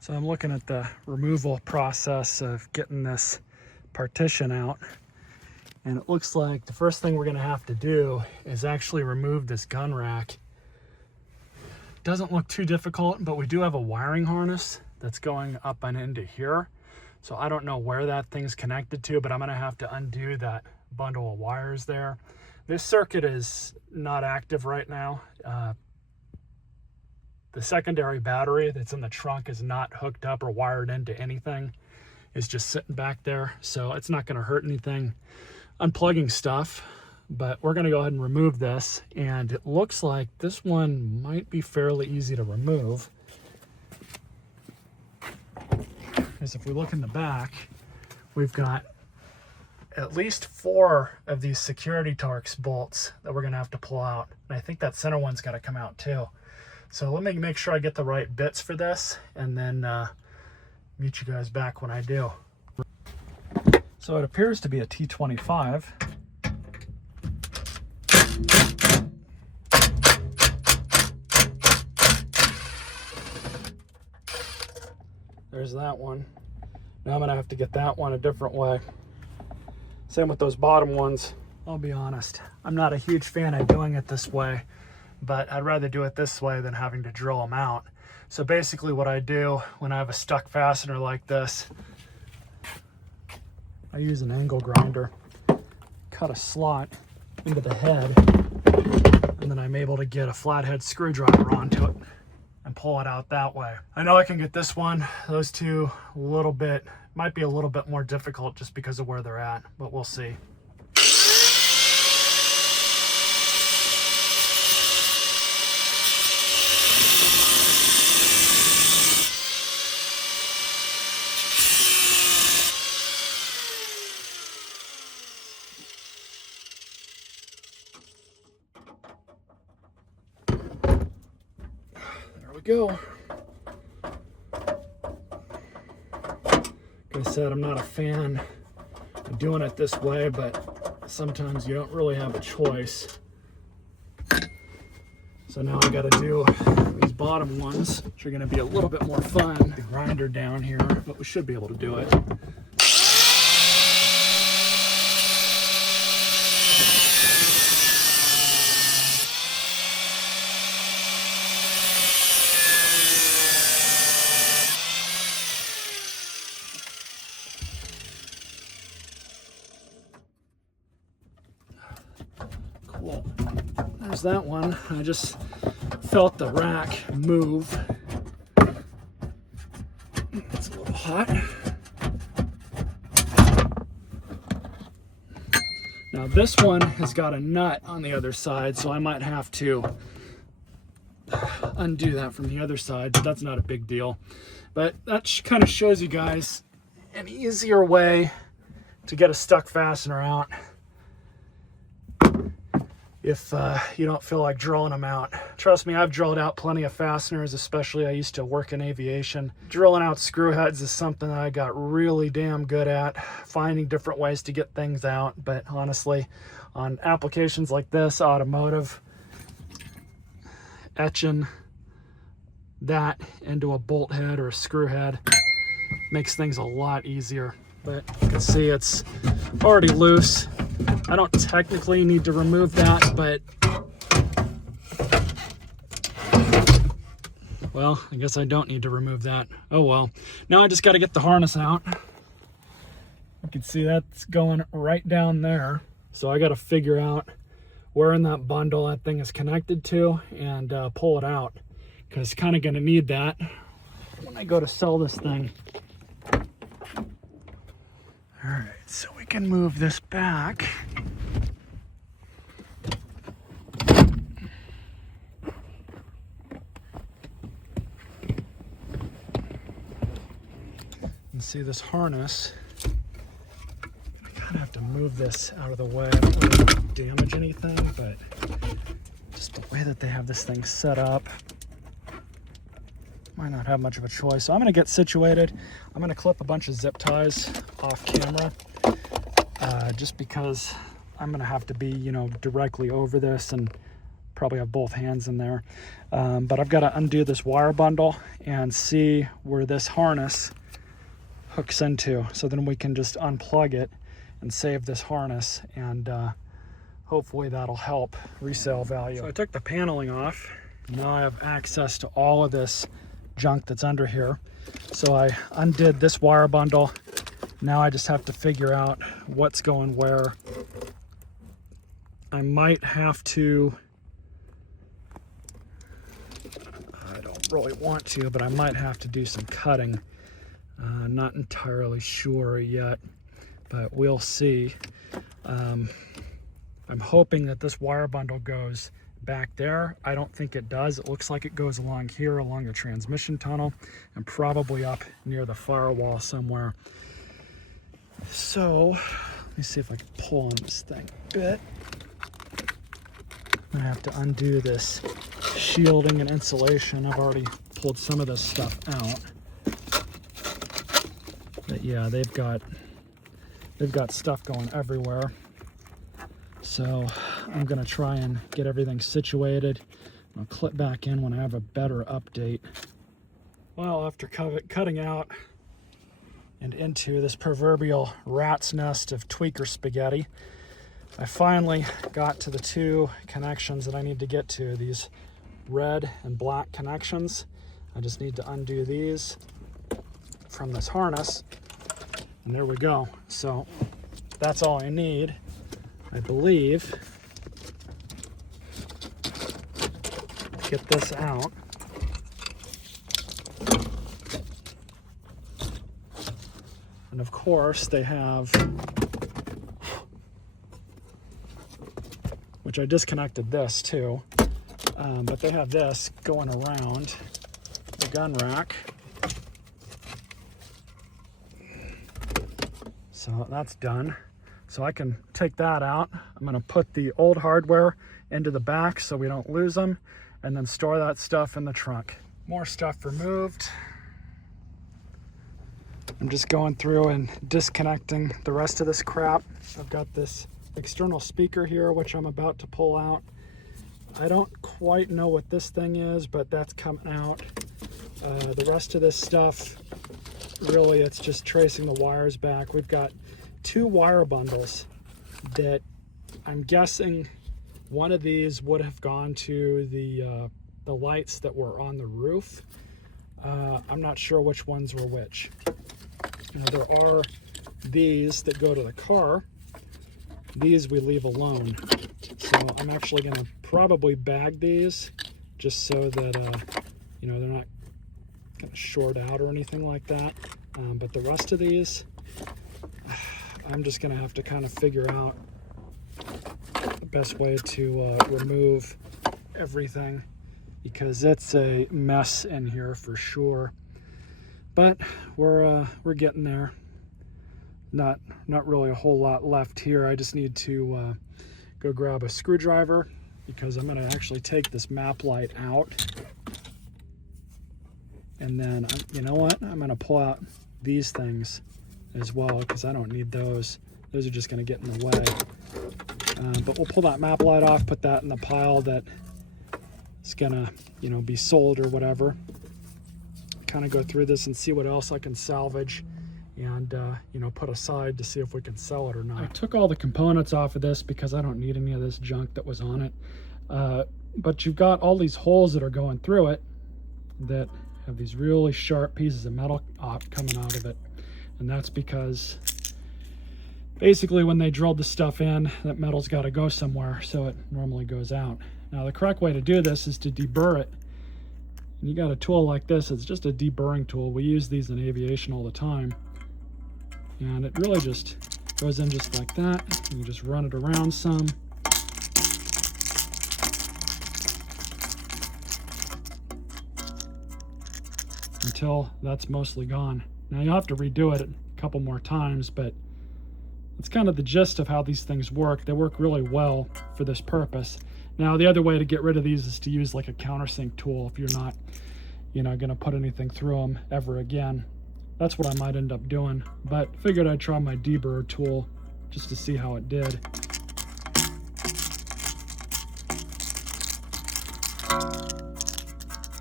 So I'm looking at the removal process of getting this partition out. And it looks like the first thing we're gonna have to do is actually remove this gun rack. Doesn't look too difficult, but we do have a wiring harness that's going up and into here. So I don't know where that thing's connected to, but I'm gonna have to undo that bundle of wires there. This circuit is not active right now. The secondary battery that's in the trunk is not hooked up or wired into anything. It's just sitting back there, so it's not gonna hurt anything unplugging stuff. But we're gonna go ahead and remove this, and it looks like this one might be fairly easy to remove. Because if we look in the back, we've got at least 4 of these security Torx bolts that we're gonna have to pull out. And I think that center one's gotta come out too. So let me make sure I get the right bits for this, and then meet you guys back when I do. So it appears to be a T25. There's that one. Now I'm gonna have to get that one a different way. Same with those bottom ones. I'll be honest, I'm not a huge fan of doing it this way, but I'd rather do it this way than having to drill them out. So basically what I do when I have a stuck fastener like this, I use an angle grinder, cut a slot into the head, and then I'm able to get a flathead screwdriver onto it and pull it out that way. I know I can get this one, those two, a little bit, might be a little bit more difficult just because of where they're at, but we'll see. There we go. Like I said, I'm not a fan of doing it this way, but sometimes you don't really have a choice. So now I gotta do these bottom ones, which are gonna be a little bit more fun. The grinder down here, but we should be able to do it. Cool. There's that one. I just felt the rack move. It's a little hot. Now this one has got a nut on the other side, so I might have to undo that from the other side, but that's not a big deal. But that kind of shows you guys an easier way to get a stuck fastener out if you don't feel like drilling them out. Trust me, I've drilled out plenty of fasteners, especially I used to work in aviation. Drilling out screw heads is something that I got really damn good at, finding different ways to get things out. But honestly, on applications like this, automotive, etching that into a bolt head or a screw head makes things a lot easier. But you can see it's already loose. I don't technically need to remove that, but well, I guess I don't need to remove that. Oh well. Now I just got to get the harness out. You can see that's going right down there. So I got to figure out where in that bundle that thing is connected to and pull it out, because kind of going to need that when I go to sell this thing. All right, so we can move this back. And see this harness. I kind of have to move this out of the way. I don't want to damage anything, but just the way that they have this thing set up, might not have much of a choice. So I'm going to get situated. I'm going to clip a bunch of zip ties off camera, just because I'm going to have to be, you know, directly over this, and probably have both hands in there. But I've got to undo this wire bundle and see where this harness hooks into, so then we can just unplug it and save this harness, and hopefully that'll help resale value. So I took the paneling off. Now I have access to all of this junk that's under here. So I undid this wire bundle. Now I just have to figure out what's going where. I might have to, I don't really want to, but I might have to do some cutting. Not entirely sure yet, but we'll see. I'm hoping that this wire bundle goes back there. I don't think it does. It looks like it goes along here, along the transmission tunnel, and probably up near the firewall somewhere. So let me see if I can pull on this thing a bit. I have to undo this shielding and insulation. I've already pulled some of this stuff out. But yeah, they've got stuff going everywhere. So I'm gonna try and get everything situated. I'll clip back in when I have a better update. Well, after cutting out and into this proverbial rat's nest of tweaker spaghetti, I finally got to the two connections that I need to get to, these red and black connections. I just need to undo these from this harness, and there we go. So that's all I need, I believe, to get this out. And of course they have, which I disconnected this too, but they have this going around the gun rack. So that's done. So I can take that out. I'm gonna put the old hardware into the back so we don't lose them, and then store that stuff in the trunk. More stuff removed. I'm just going through and disconnecting the rest of this crap. I've got this external speaker here, which I'm about to pull out. I don't quite know what this thing is, but that's coming out. The rest of this stuff, really, it's just tracing the wires back. We've got two wire bundles that I'm guessing one of these would have gone to the lights that were on the roof. I'm not sure which ones were which. You know, there are these that go to the car. These we leave alone. So I'm actually going to probably bag these just so that you know, they're not going to short out or anything like that. But the rest of these, I'm just going to have to kind of figure out the best way to remove everything, because it's a mess in here for sure. But we're getting there. Not really a whole lot left here. I just need to go grab a screwdriver, because I'm going to actually take this map light out. And then, you know what? I'm going to pull out these things as well, because I don't need those. Those are just going to get in the way. But we'll pull that map light off, put that in the pile that is going to, you know, be sold or whatever. Kind of go through this and see what else I can salvage and you know, put aside to see if we can sell it or not. I took all the components off of this because I don't need any of this junk that was on it. But you've got all these holes that are going through it that have these really sharp pieces of metal coming out of it. And that's because basically when they drilled the stuff in, that metal's got to go somewhere, so it normally goes out. Now the correct way to do this is to deburr it. And you got a tool like this, it's just a deburring tool. We use these in aviation all the time. And it really just goes in just like that. And you just run it around some. Until that's mostly gone. Now you'll have to redo it a couple more times, but it's kind of the gist of how these things work. They work really well for this purpose. Now the other way to get rid of these is to use like a countersink tool if you're not, you know, going to put anything through them ever again. That's what I might end up doing, but figured I'd try my deburr tool just to see how it did.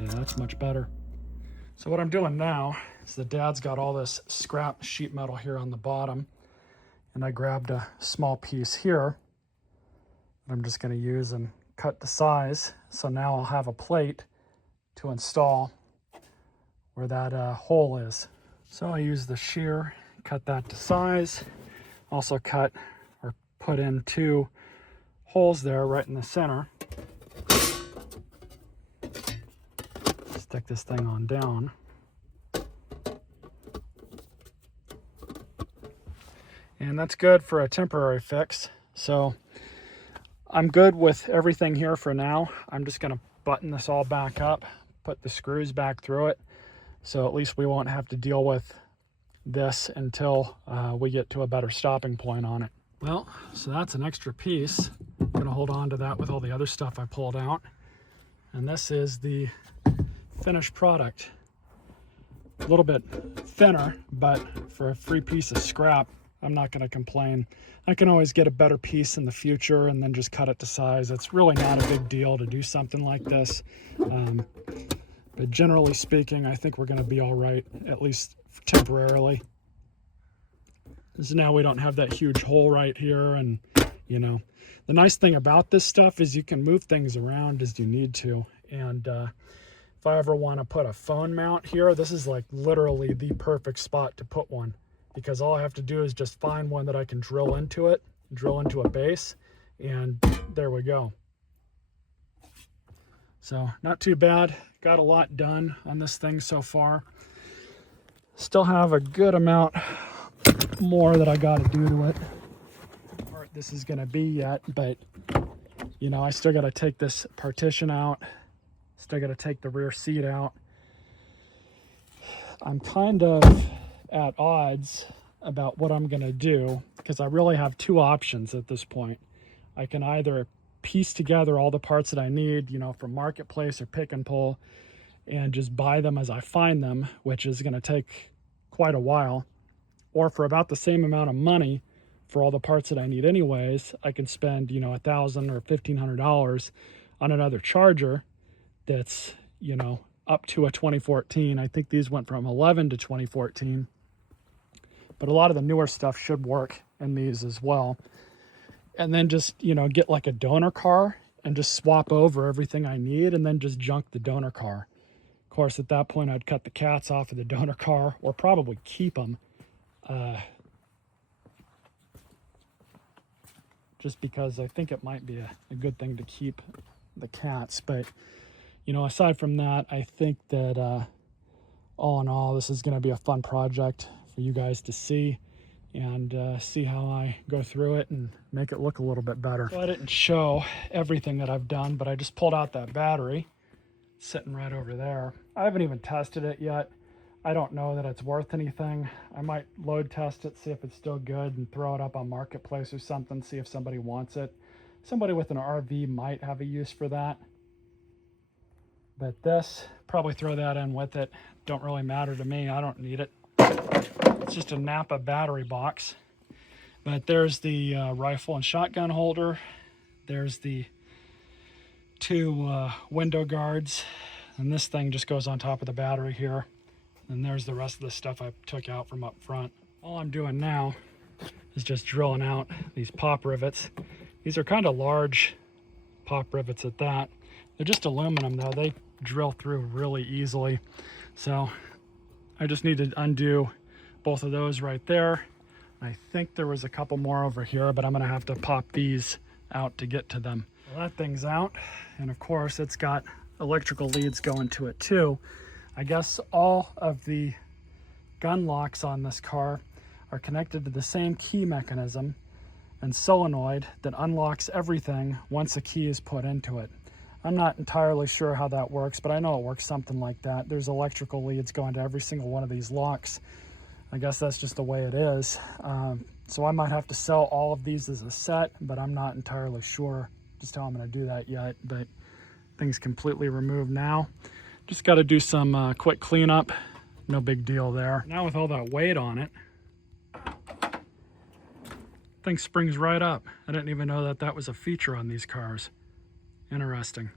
Yeah, that's much better. So what I'm doing now is the dad's got all this scrap sheet metal here on the bottom, and I grabbed a small piece here that I'm just going to use and cut to size. So now I'll have a plate to install where that hole is. So I use the shear, cut that to size. Also cut or put in 2 holes there right in the center. Stick this thing on down. And that's good for a temporary fix. So I'm good with everything here for now. I'm just going to button this all back up, put the screws back through it, so at least we won't have to deal with this until we get to a better stopping point on it. Well, so that's an extra piece. I'm going to hold on to that with all the other stuff I pulled out. And this is the finished product. A little bit thinner, but for a free piece of scrap, I'm not going to complain. I can always get a better piece in the future and then just cut it to size. It's really not a big deal to do something like this. But generally speaking, I think we're going to be all right, at least temporarily. So now we don't have that huge hole right here. And, you know, the nice thing about this stuff is you can move things around as you need to. And if I ever want to put a phone mount here, this is like literally the perfect spot to put one, because all I have to do is just find one that I can drill into it, drill into a base, and there we go. So not too bad. Got a lot done on this thing so far. Still have a good amount more that I got to do to it. Part this is going to be yet, but you know, I still got to take this partition out. Still got to take the rear seat out. I'm kind of at odds about what I'm going to do, because I really have 2 options at this point. I can either piece together all the parts that I need, you know, from Marketplace or Pick and Pull, and just buy them as I find them, which is going to take quite a while. Or for about the same amount of money for all the parts that I need anyways, I can spend, you know, $1,000 or $1,500 on another charger that's, you know, up to a 2014. I think these went from 11 to 2014. But a lot of the newer stuff should work in these as well. And then just, you know, get like a donor car and just swap over everything I need and then just junk the donor car. Of course, at that point, I'd cut the cats off of the donor car, or probably keep them. Just because I think it might be a good thing to keep the cats. But, you know, aside from that, I think that all in all, this is going to be a fun project for you guys to see, and see how I go through it and make it look a little bit better. So I didn't show everything that I've done, but I just pulled out that battery sitting right over there. I haven't even tested it yet. I don't know that it's worth anything. I might load test it, see if it's still good, and throw it up on Marketplace or something, see if somebody wants it. Somebody with an RV might have a use for that. But this, probably throw that in with it. Don't really matter to me. I don't need it. It's just a Napa battery box. But there's the rifle and shotgun holder. There's the 2 window guards. And this thing just goes on top of the battery here. And there's the rest of the stuff I took out from up front. All I'm doing now is just drilling out these pop rivets. These are kind of large pop rivets at that. They're just aluminum though. They drill through really easily. So I just need to undo both of those right there. I think there was a couple more over here, but I'm gonna have to pop these out to get to them. Well, that thing's out. And of course it's got electrical leads going to it too. I guess all of the gun locks on this car are connected to the same key mechanism and solenoid that unlocks everything once a key is put into it. I'm not entirely sure how that works, but I know it works something like that. There's electrical leads going to every single one of these locks. I guess that's just the way it is. So I might have to sell all of these as a set, but I'm not entirely sure just how I'm going to do that yet. But things completely removed now. Just got to do some quick cleanup. No big deal there. Now with all that weight on it, thing springs right up. I didn't even know that that was a feature on these cars. Interesting.